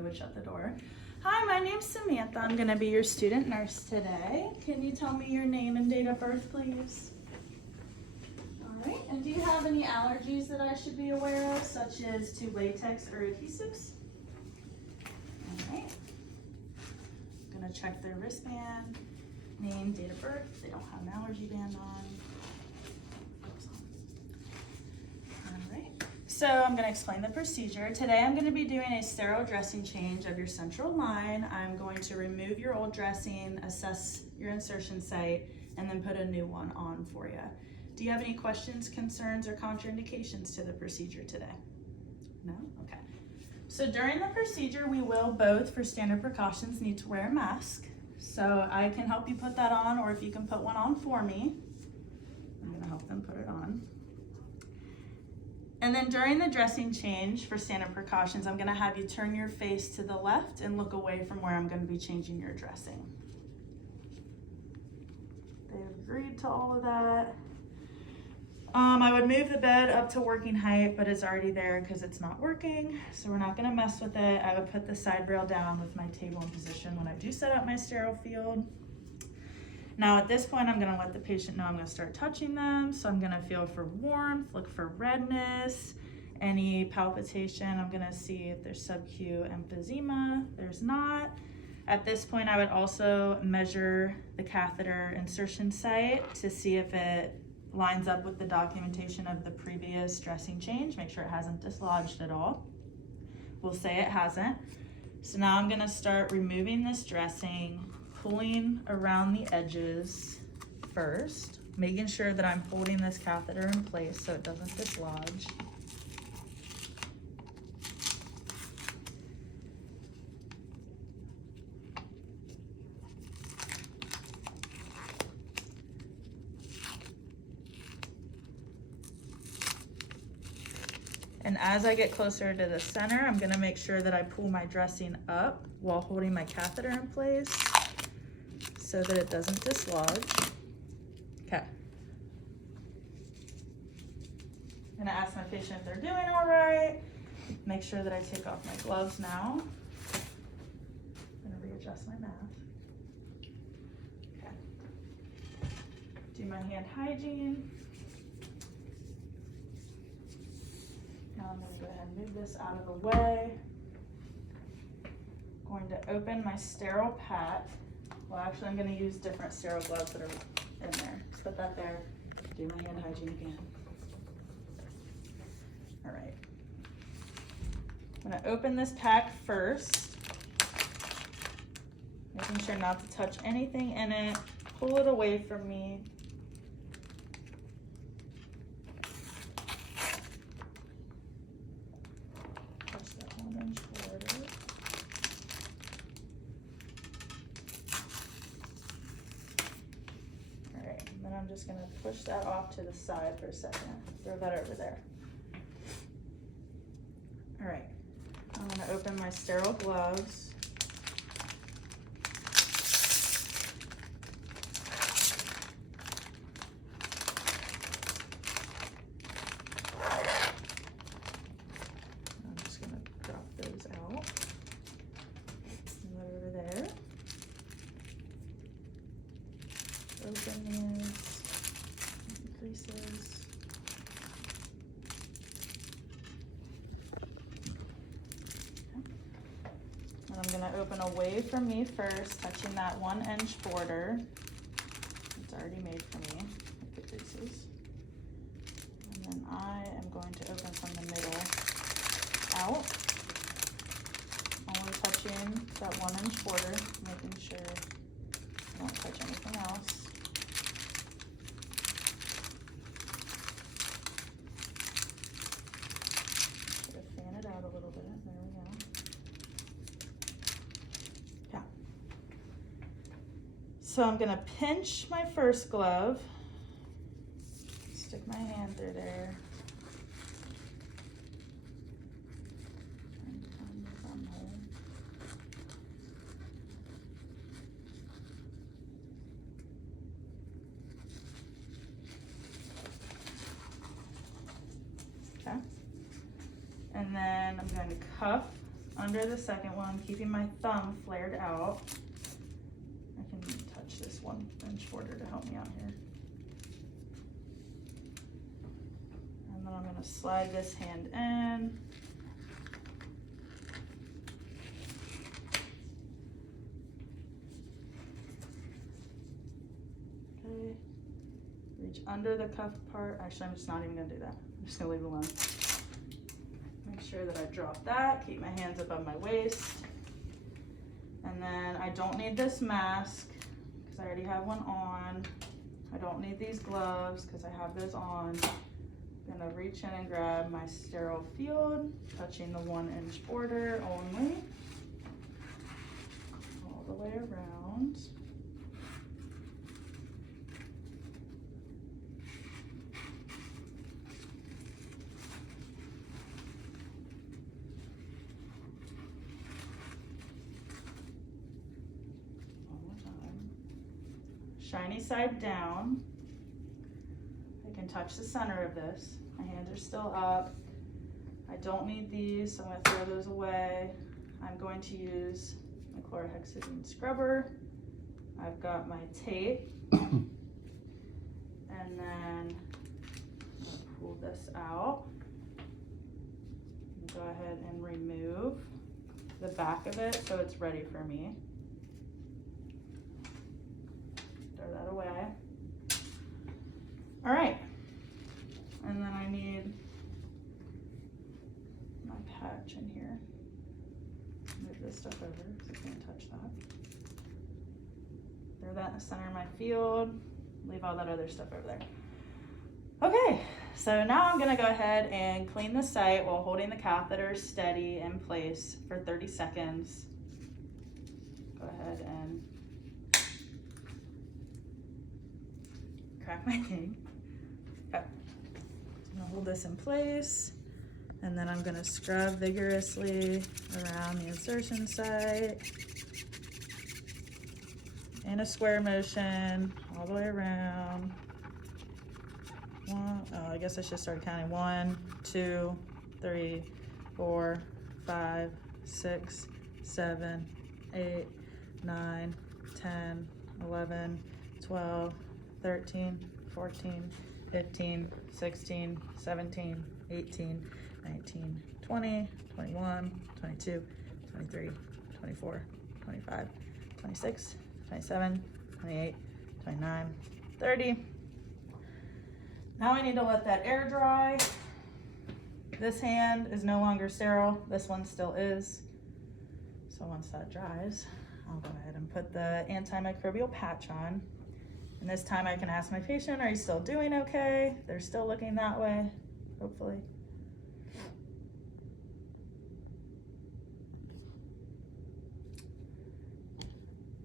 I would shut the door. Hi, my name's Samantha. I'm gonna be your student nurse today. Can you tell me your name and date of birth, please? All right, and do you have any allergies that I should be aware of, such as to latex or adhesives? All right. I'm gonna check their wristband, name, date of birth. They don't have an allergy band on. So I'm going to explain the procedure. Today I'm going to be doing a sterile dressing change of your central line. I'm going to remove your old dressing, assess your insertion site, and then put a new one on for you. Do you have any questions, concerns, or contraindications to the procedure today? No? Okay. So during the procedure, we will both, for standard precautions, need to wear a mask. So I can help you put that on, or if you can put one on for me, I'm going to help them put it on. And then during the dressing change, for standard precautions, I'm gonna have you turn your face to the left and look away from where I'm gonna be changing your dressing. They've agreed to all of that. I would move the bed up to working height, but it's already there because it's not working, so we're not gonna mess with it. I would put the side rail down with my table in position when I do set up my sterile field. Now at this point, I'm gonna let the patient know I'm gonna start touching them. So I'm gonna feel for warmth, look for redness, any palpitation. I'm gonna see if there's sub-Q emphysema. There's not. At this point, I would also measure the catheter insertion site to see if it lines up with the documentation of the previous dressing change. Make sure it hasn't dislodged at all. We'll say it hasn't. So now I'm gonna start removing this dressing, pulling around the edges first, making sure that I'm holding this catheter in place so it doesn't dislodge. And as I get closer to the center, I'm gonna make sure that I pull my dressing up while holding my catheter in place so that it doesn't dislodge. Okay. I'm gonna ask my patient if they're doing all right. Make sure that I take off my gloves now. I'm gonna readjust my mask. Okay. Do my hand hygiene. Now I'm gonna go ahead and move this out of the way. Going to open my sterile pack. Well, actually, I'm going to use different sterile gloves that are in there. Put that there. Do my hand hygiene again. All right. I'm going to open this pack first, making sure not to touch anything in it. Pull it away from me. Push that 1 inch forward. I'm just gonna push that off to the side for a second. Throw that over there. All right, I'm gonna open my sterile gloves. I'm just gonna drop those out. Put that over there. Open these. Creases. And I'm going to open away from me first, touching that 1 inch border. It's already made for me with the creases. And then I am going to open from the middle out, only touching that 1 inch border, making sure I don't touch anything else. Out a little bit. There we go. Yeah. So I'm gonna pinch my first glove, stick my hand through there, and find the thumb hole. Okay. And then I'm going to cuff under the second one, keeping my thumb flared out. I can touch this 1 inch border to help me out here. And then I'm gonna slide this hand in. Okay, reach under the cuff part. Actually, I'm just not even gonna do that. I'm just gonna leave it alone. Make sure that I drop that, keep my hands above my waist. And then I don't need this mask because I already have one on. I don't need these gloves because I have those on. I'm gonna reach in and grab my sterile field, touching the 1 inch border only, all the way around. Shiny side down. I can touch the center of this. My hands are still up. I don't need these, so I'm gonna throw those away. I'm going to use my chlorhexidine scrubber. I've got my tape. And then I'm gonna pull this out. Go ahead and remove the back of it so it's ready for me. Throw that away. All right, and then I need my patch in here. Move this stuff over because I can't touch that. Throw that in the center of my field. Leave all that other stuff over there. Okay, so now I'm gonna go ahead and clean the site while holding the catheter steady in place for 30 seconds. Go ahead and crack my thing. Okay. I'm gonna hold this in place, and then I'm gonna scrub vigorously around the insertion site in a square motion all the way around. I guess I should start counting. 1, 2, 3, 4, 5, 6, 7, 8, 9, 10, 11, 12, 13, 14, 15, 16, 17, 18, 19, 20, 21, 22, 23, 24, 25, 26, 27, 28, 29, 30. Now I need to let that air dry. This hand is no longer sterile. This one still is. So once that dries, I'll go ahead and put the antimicrobial patch on. And this time I can ask my patient, are you still doing okay? They're still looking that way, hopefully.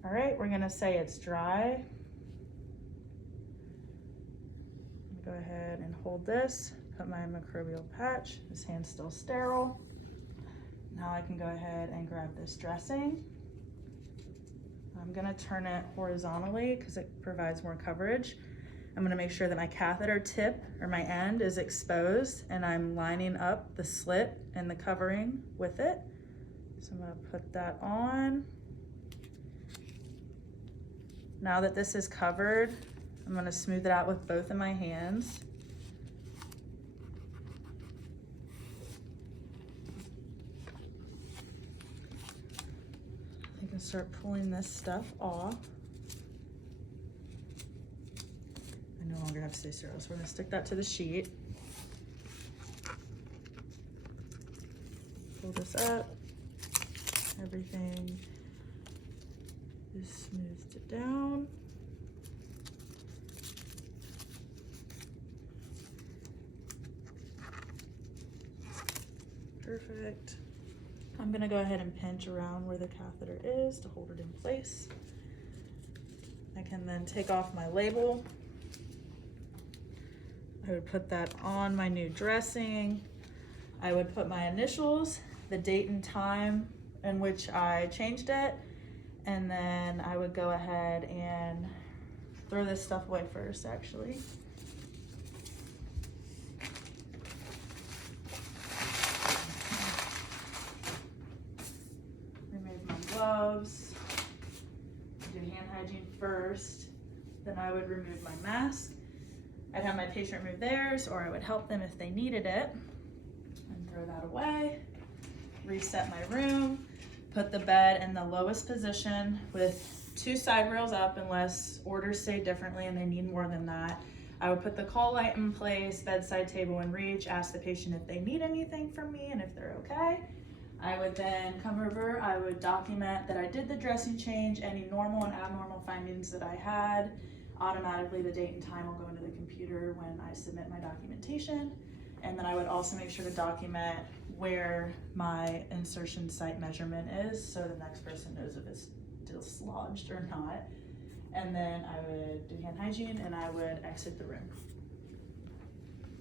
All right, we're gonna say it's dry. Go ahead and hold this, put my microbial patch. This hand's still sterile. Now I can go ahead and grab this dressing. I'm gonna turn it horizontally because it provides more coverage. I'm gonna make sure that my catheter tip or my end is exposed and I'm lining up the slit and the covering with it. So I'm gonna put that on. Now that this is covered, I'm gonna smooth it out with both of my hands. I can start pulling this stuff off. I no longer have to stay sterile, so we're gonna stick that to the sheet. Pull this up. Everything is smoothed down. Perfect. I'm gonna go ahead and pinch around where the catheter is to hold it in place. I can then take off my label. I would put that on my new dressing. I would put my initials, the date and time in which I changed it, and then I would go ahead and throw this stuff away first, actually. gloves, do hand hygiene first, then I would remove my mask. I'd have my patient remove theirs, or I would help them if they needed it, and throw that away. Reset my room, put the bed in the lowest position with 2 side rails up unless orders say differently and they need more than that. I would put the call light in place, bedside table in reach, ask the patient if they need anything from me and if they're okay. I would then come over, I would document that I did the dressing change, any normal and abnormal findings that I had. Automatically the date and time will go into the computer when I submit my documentation. And then I would also make sure to document where my insertion site measurement is so the next person knows if it's dislodged or not. And then I would do hand hygiene and I would exit the room.